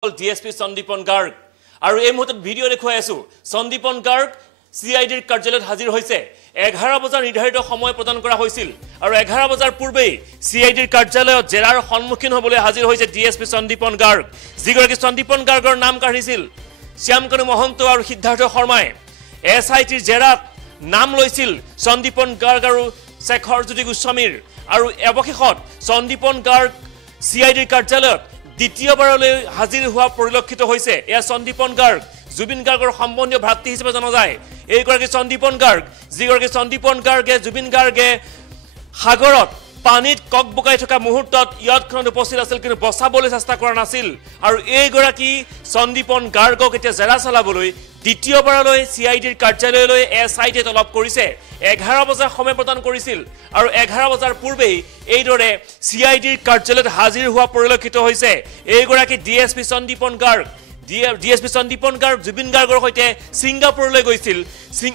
DSP Sandipon Garg আৰু এই মুহূৰ্তত ভিডিও দেখুৱাই আছো Sandipon Garg CIDৰ কাৰ্যালয়ত হাজিৰ হৈছে 11 বজাৰ নিৰ্ধাৰিত সময় প্ৰদান কৰা হৈছিল আৰু 11 বজাৰ পূৰ্বেই CIDৰ কাৰ্যালয়ত জেৰাৰ সন্মুখীন হ'বলৈ হাজিৰ হৈছে DSP Sandipon Garg যিগৰাকী Sandipon Gargৰ নাম কাঢ়িছিল শ্যামকানু মহন্ত আৰু সিদ্ধাৰ্থ শৰ্মাই SITৰ জেৰাত নাম লৈছিল Sandipon Garg আৰু শেখৰ জ্যোতি গোস্বামীৰ আৰু অৱশেষত Sandipon Garg CIDৰ কাৰ্যালয়ত দ্বিতীয়বাৰলৈ হাজিৰ হোৱা পৰিলক্ষিত হৈছে এয়া Sandipon Garg জুবিন গাৰ্গৰ সম্বন্ধীয় ভাতৃ হিচাপে জনা যায় এইগৰাকী Sandipon Garg যিগৰাকী Sandipon Garge জুবিন গাৰ্গে সাগৰত পানীত ককবকাই থকা মুহূৰ্তত ইয়াতখনত উপস্থিত আছিল কিন্তু বচাবলৈ চেষ্টা কৰা নাছিল আৰু এইগৰাকী Sandipon Gargক এতিয়া জেৰা চলাবলৈ দ্বিতীয়বাৰলৈ CIDৰ কাৰ্যালয়লৈ SIT তলব কৰিছে 11 বজাৰ সময় প্ৰদান কৰিছিল আৰু 11 বজাৰ পূৰ্বেই এইদৰে CIDৰ কাৰ্যালয়ত হাজিৰ হোৱা পৰিলক্ষিত হৈছে এইগৰাকী DSP Sandipon Garg DSP Sandipon Garg Zubeen গাৰ্গৰ সৈতে সিংগাপুৰলৈ গৈছিল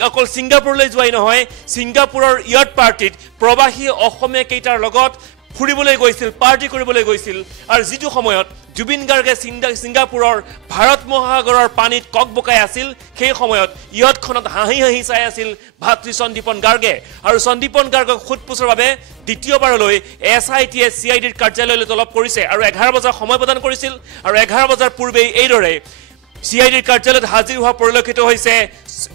অকল সিংগাপুৰলৈ যোৱাই নহয় সিংগাপুৰৰ ইয়াৰ্ড পাৰ্টিত প্ৰবাহী অসমীয়া কেইটাৰ লগত ফুৰিবলৈ গৈছিল পাৰ্টি কৰিবলৈ গৈছিল আৰু যিটো সময়ত জুবিন গাৰ্গে সিংগাপুৰৰ ভাৰত মহাসাগৰৰ পানীত ককবকাই আছিল সেই সময়ত ইয়াতখনত হাঁহি হাঁহি চাই আছিল ভাতৃ Sandipon Garge আৰু Sandipon Gargক খুদপুছৰ বাবে দ্বিতীয়বাৰলৈ SITয়ে CIDৰ কাৰ্যালয়লৈ তলব কৰিছে আৰু 11 বজাৰ সময় প্ৰদান কৰিছিল আৰু 11 বজাৰ পূৰ্বেই এইদৰে CIDৰ কাৰ্যালয়ত হাজিৰ হোৱা পৰিলক্ষিত হৈছে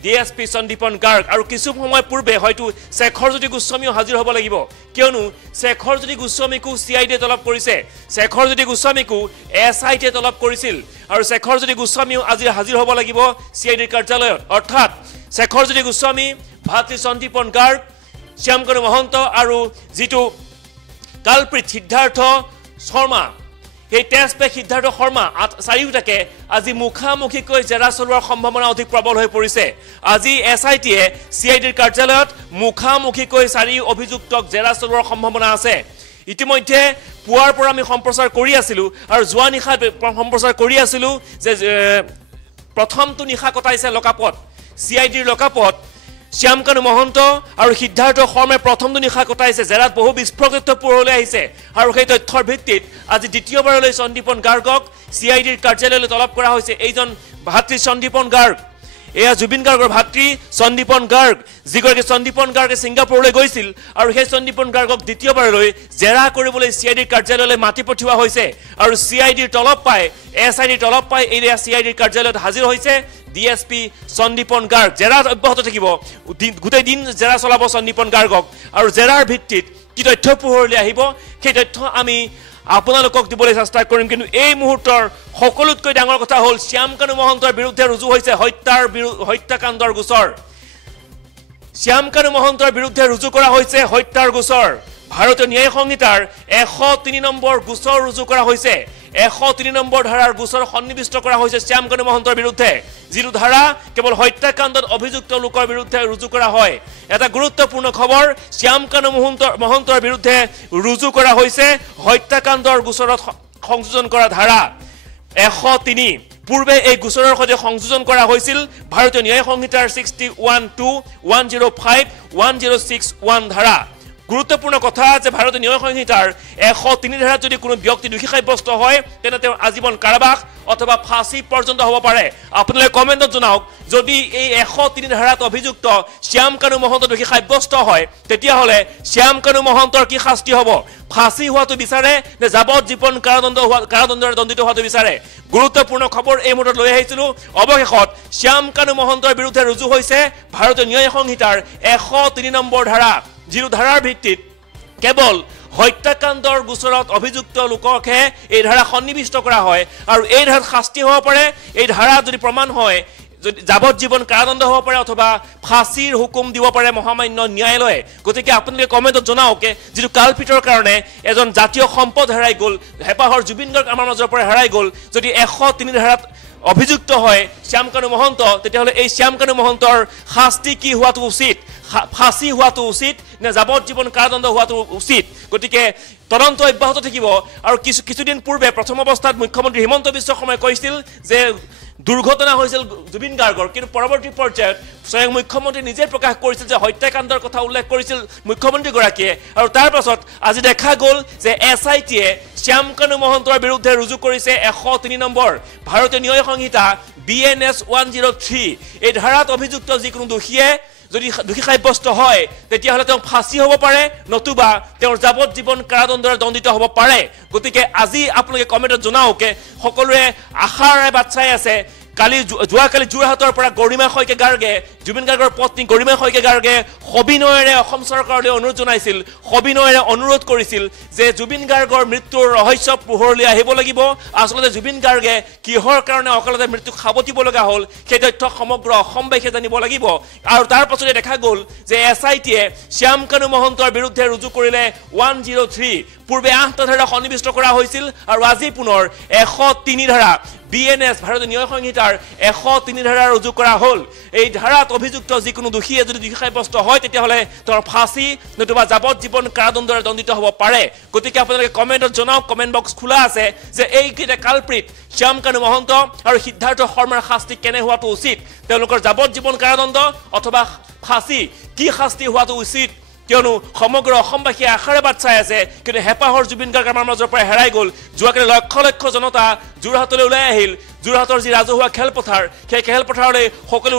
DSP Sandipon Garg আৰু কিছু সময় পূৰ্বে হয়তো শেখৰ জ্যোতি গোস্বামীও হাজিৰ হ'ব লাগিব কিয়নো শেখৰ জ্যোতি গোস্বামীকো CIDয়ে তলব কৰিছে শেখৰ জ্যোতি গোস্বামীকো SITয়ে তলব কৰিছিল আৰু শেখৰ জ্যোতি গোস্বামীও আজি হাজিৰ হ'ব লাগিব CIDৰ কাৰ্যালয়ত অৰ্থাৎ শেখৰ জ্যোতি গোস্বামী ভাতৃ Sandipon Garg শ্যামকানু মহন্ত আৰু যিটো কালপ্ৰিত সিদ্ধাৰ্থ শৰ্মা এই টেষ্টপেক সিদ্ধাৰ্থ শৰ্মা চাৰিওটাকে আজি মুখামুখিকৈ জেৰা চলোৱাৰ সম্ভাৱনা অধিক প্ৰবল হৈ পৰিছে আজি SITয়ে CIDৰ কাৰ্যালয়ত মুখামুখিকৈ চাৰি অভিযুক্তক জেৰা চলোৱাৰ সম্ভাৱনা আছে ইতিমধ্যে পুৱাৰ পৰা আমি সম্প্ৰচাৰ কৰি আছিলো আৰু যোৱা নিশা সম্প্ৰচাৰ কৰি আছিলো যে প্ৰথমটো নিশা কটাইছে লকাপত CIDৰ লকাপত শ্যামকানু মহন্ত আৰু সিদ্ধাৰ্থ শৰ্মাই প্ৰথমটো নিশা কটাইছে জেৰাত বহু বিস্ফোৰক তথ্য পোহৰলৈ আহিছে আৰু সেই তথ্যৰ ভিত্তিত আজি দ্বিতীয়বাৰলৈ Sandipon Gargক CIDৰ কাৰ্যালয়লৈ তলব কৰা হৈছে এইজন ভাতৃ Sandipon Garg এয়া জুবিন গাৰ্গৰ ভাতৃ Sandipon Garg যিগৰাকী Sandipon Garge সিংগাপুৰলৈ গৈছিল আৰু সেই Sandipon Gargক দ্বিতীয়বাৰলৈ জেৰা কৰিবলৈ CIDৰ কাৰ্যালয়লৈ মাতি পঠিওৱা হৈছে আৰু CIDৰ তলব পাই SIDৰ তলব পাই এই CIDৰ কাৰ্যালয়ত হাজিৰ হৈছে DSP Sandipon Garg জেৰাত অব্যাহত থাকিব গোটেই দিন জেৰা চলাব Sandipon Gargক আৰু জেৰাৰ ভিত্তিত কি তথ্য পোহৰলৈ আহিব সেই তথ্য আমি আপোনালোকক দিবলৈ চেষ্টা কৰিম কিন্তু এই মুহূৰ্তৰ সকলোতকৈ ডাঙৰ কথা হ'ল শ্যামকানু মহন্তৰ বিৰুদ্ধে ৰুজু হৈছে হত্যাকাণ্ডৰ গোচৰ শ্যামকানু মহন্তৰ বিৰুদ্ধে ৰুজু কৰা হৈছে হত্যাৰ গোচৰ ভাৰতীয় ন্যায় সংহিতাৰ 103 নম্বৰ গোচৰ ৰুজু কৰা হৈছে 103 নম্বৰ ধাৰাৰ গোচৰ সন্নিবিষ্ট কৰা হৈছে শ্যামকানু মহন্তৰ বিৰুদ্ধে যিটো ধাৰা কেৱল হত্যাকাণ্ডত অভিযুক্ত লোকৰ বিৰুদ্ধে ৰুজু কৰা হয় এটা গুৰুত্বপূৰ্ণ খবৰ শ্যামকানু মহন্তৰ বিৰুদ্ধে ৰুজু কৰা হৈছে হত্যাকাণ্ডৰ গোচৰত সংযোজন কৰা ধাৰা 103 পূৰ্বে এই গোচৰৰ সৈতে সংযোজন কৰা হৈছিল ভাৰতীয় ন্যায় সংহিতাৰ 61(2), 105, 1061 ধাৰা গুৰুত্বপূৰ্ণ কথা যে ভাৰতীয় ন্যায় সংহিতাৰ 103 ধাৰাত যদি কোনো ব্যক্তি দোষী সাব্যস্ত হয় তেনে তেওঁ আজীৱন কাৰাবাস অথবা ফাঁসি পৰ্যন্ত হ'ব পাৰে আপোনালোকে কমেন্টত জনাওক যদি এই 103 ধাৰাত অভিযুক্ত শ্যামকানু মহন্ত দোষী সাব্যস্ত হয় তেতিয়াহলে শ্যামকানু মহন্তৰ কি শাস্তি হ'ব ফাঁসি হোৱাটো বিচাৰে নে যাৱজ্জীৱন কাৰাদণ্ডৰে দণ্ডিত হোৱাটো বিচাৰে গুৰুত্বপূৰ্ণ খবৰ এই মুহূৰ্তত লৈ আহিছিলো অৱশেষত শ্যামকানু মহন্তৰ বিৰুদ্ধে ৰুজু হৈছে ভাৰতীয় ন্যায় সংহিতাৰ 103 নম্বৰ ধাৰা যিটো ধাৰাৰ ভিত্তিত কেৱল হত্যাকাণ্ডৰ গোচৰত অভিযুক্ত লোককহে এই ধাৰা সন্নিবিষ্ট কৰা হয় আৰু এই ধাৰাত শাস্তি হ'ব পাৰে এই ধাৰা যদি প্ৰমাণ হয় যদি যাৱজ্জীৱন কাৰাদণ্ড হ'ব পাৰে অথবা ফাঁসিৰ হুকুম দিব পাৰে মহামান্য ন্যায়ালয়ে গতিকে আপোনালোকে কমেন্টত জনাওক যিটো কালপিতৰ কাৰণে এজন জাতীয় সম্পদ হেৰাই গ'ল হেপাহৰ জুবিন গাৰ্গ আমাৰ মাজৰ পৰা হেৰাই গ'ল যদি 103 ধাৰাত অভিযুক্ত হয় শ্যামকানু মহন্ত তেতিয়াহ'লে এই শ্যামকানু মহন্তৰ শাস্তি কি হোৱাটো উচিত ফাঁসি হোৱাটো উচিত নে যাৱজ্জীৱন কাৰাদণ্ড হোৱাটো উচিত গতিকে তদন্ত অব্যাহত থাকিব আৰু কিছুদিন পূৰ্বে প্ৰথম অৱস্থাত মুখ্যমন্ত্ৰী হিমন্ত বিশ্ব শৰ্মাই কৈছিল যে দুৰ্ঘটনা হৈছিল জুবিন গাৰ্গৰ কিন্তু পৰৱৰ্তী পৰ্যায়ত স্বয়ং মুখ্যমন্ত্ৰী নিজে প্ৰকাশ কৰিছিল যে হত্যাকাণ্ডৰ কথা উল্লেখ কৰিছিল মুখ্যমন্ত্ৰীগৰাকীয়ে আৰু তাৰ পাছত আজি দেখা গ'ল যে SITয়ে শ্যামকানু মহন্তৰ বিৰুদ্ধে ৰুজু কৰিছে 103 নম্বৰ ভাৰতীয় ন্যায় সংহিতা BNS 103 এই ধাৰাত অভিযুক্ত যিকোনো দোষীয়ে যদি দোষী সাব্যস্ত হয় তেতিয়াহ'লে তেওঁ ফাঁচি হ'ব পাৰে নতুবা তেওঁৰ যাৱজ্জীৱন কাৰাদণ্ডৰে দণ্ডিত হ'ব পাৰে গতিকে আজি আপোনালোকে কমেণ্টত জনাওক সকলোৰে আশাৰে বাট চাই আছে যোৱাকালি যোৰহাটৰ পৰা গৰিমা শইকীয়া গাৰ্গে জুবিন গাৰ্গৰ পত্নী গৰিমা শইকীয়া গাৰ্গে সবিনয়েৰে অসম চৰকাৰলৈ অনুৰোধ জনাইছিল সবিনয়েৰে অনুৰোধ কৰিছিল যে জুবিন গাৰ্গৰ মৃত্যুৰ ৰহস্য পোহৰলৈ আহিব লাগিব আচলতে জুবিন গাৰ্গে কিহৰ কাৰণে অকালতে মৃত্যুক সাৱটিব লগা হ'ল সেই তথ্য সমগ্ৰ অসমবাসীয়ে জানিব লাগিব আৰু তাৰ পাছতে দেখা গ'ল যে SITয়ে শ্যামকানু মহন্তৰ বিৰুদ্ধে ৰুজু কৰিলে 103 পূৰ্বে 8টা ধাৰা সন্নিৱিষ্ট কৰা হৈছিল আৰু আজি পুনৰ 103 ধাৰা BNS ভাৰতীয় ন্যায় সংহিতাৰ 103 ধাৰা ৰুজু কৰা হ'ল এই ধাৰাত অভিযুক্ত যিকোনো দোষীয়ে যদি দোষী সাব্যস্ত হয় তেতিয়াহ'লে তেওঁৰ ফাঁচি নতুবা যাৱজ্জীৱন কাৰাদণ্ডৰে দণ্ডিত হ'ব পাৰে গতিকে আপোনালোকে কমেণ্টত জনাওক কমেণ্ট বক্স খোলা আছে যে এইকেইটা কালপ্ৰিট শ্যামকানু মহন্ত আৰু সিদ্ধাৰ্থ শৰ্মাৰ শাস্তি কেনে হোৱাটো উচিত তেওঁলোকৰ যাৱজ্জীৱন কাৰাদণ্ড অথবা ফাঁচি কি শাস্তি হোৱাটো উচিত কিয়নো সমগ্ৰ অসমবাসীয়ে আশাৰে বাট চাই আছে কিন্তু হেঁপাহৰ জুবিন গাৰ্গ আমাৰ মাজৰ পৰা হেৰাই গ'ল যোৱাকালি লক্ষ লক্ষ জনতা যোৰহাটলৈ ওলাই আহিল যোৰহাটৰ যি ৰাজহুৱা খেলপথাৰ সেই খেলপথাৰলৈ সকলো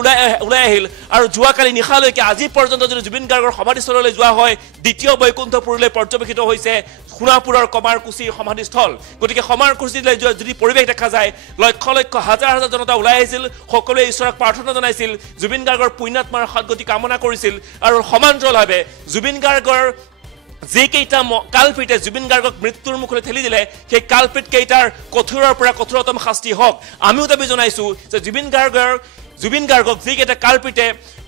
ওলাই আহিল আৰু যোৱাকালি নিশালৈকে আজি পৰ্যন্ত যদি জুবিন গাৰ্গৰ সমাধিস্থললৈ যোৱা হয় দ্বিতীয় বৈকুণ্ঠপুৰলৈ পৰ্যবেক্ষিত হৈছে সোণাপুৰৰ কমাৰকুছিৰ সমাধিস্থল গতিকে সমাৰকুছিলৈ যদি পৰিৱেশ দেখা যায় লক্ষ লক্ষ হাজাৰ হাজাৰ জনতা ওলাই আহিছিল সকলোৱে ঈশ্বৰক প্ৰাৰ্থনা জনাইছিল জুবিন গাৰ্গৰ পুণ্যাত্মাৰ সদ্গতি কামনা কৰিছিল আৰু সমান্তৰালভাৱে জুবিন গাৰ্গৰ যিকেইটা কালপিটে জুবিন গাৰ্গক মৃত্যুৰ মুখলৈ ঠেলি দিলে সেই কালপিট কেইটাৰ কঠোৰৰ পৰা কঠোৰতম শাস্তি হওক আমিও দাবী জনাইছো যে জুবিন গাৰ্গক যিকেইটা কালপিটে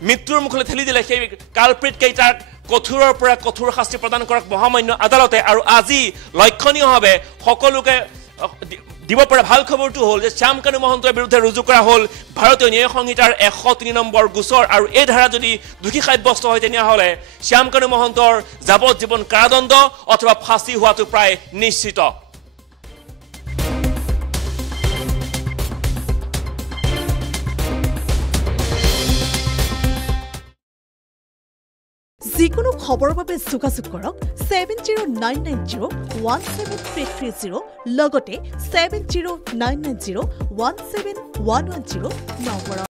মৃত্যুৰ মুখলৈ ঠেলি দিলে সেই কালপিট কেইটাক কঠোৰৰ পৰা কঠোৰ শাস্তি প্ৰদান কৰক মহামান্য আদালতে আৰু আজি লক্ষণীয়ভাৱে সকলোকে দিব পৰা ভাল খবৰটো হ'ল যে শ্যামকানু মহন্তৰ বিৰুদ্ধে ৰুজু কৰা হ'ল ভাৰতীয় ন্যায় সংহিতাৰ 103 নম্বৰ গোচৰ আৰু এই ধাৰা যদি দোষী সাব্যস্ত হয় তেনেহ'লে শ্যামকানু মহন্তৰ যাৱজ্জীৱন কাৰাদণ্ড অথবা ফাঁচি হোৱাটো প্ৰায় নিশ্চিত যিকোনো খবৰৰ বাবে যোগাযোগ কৰক 7099017330 লগতে 7099017110 নম্বৰত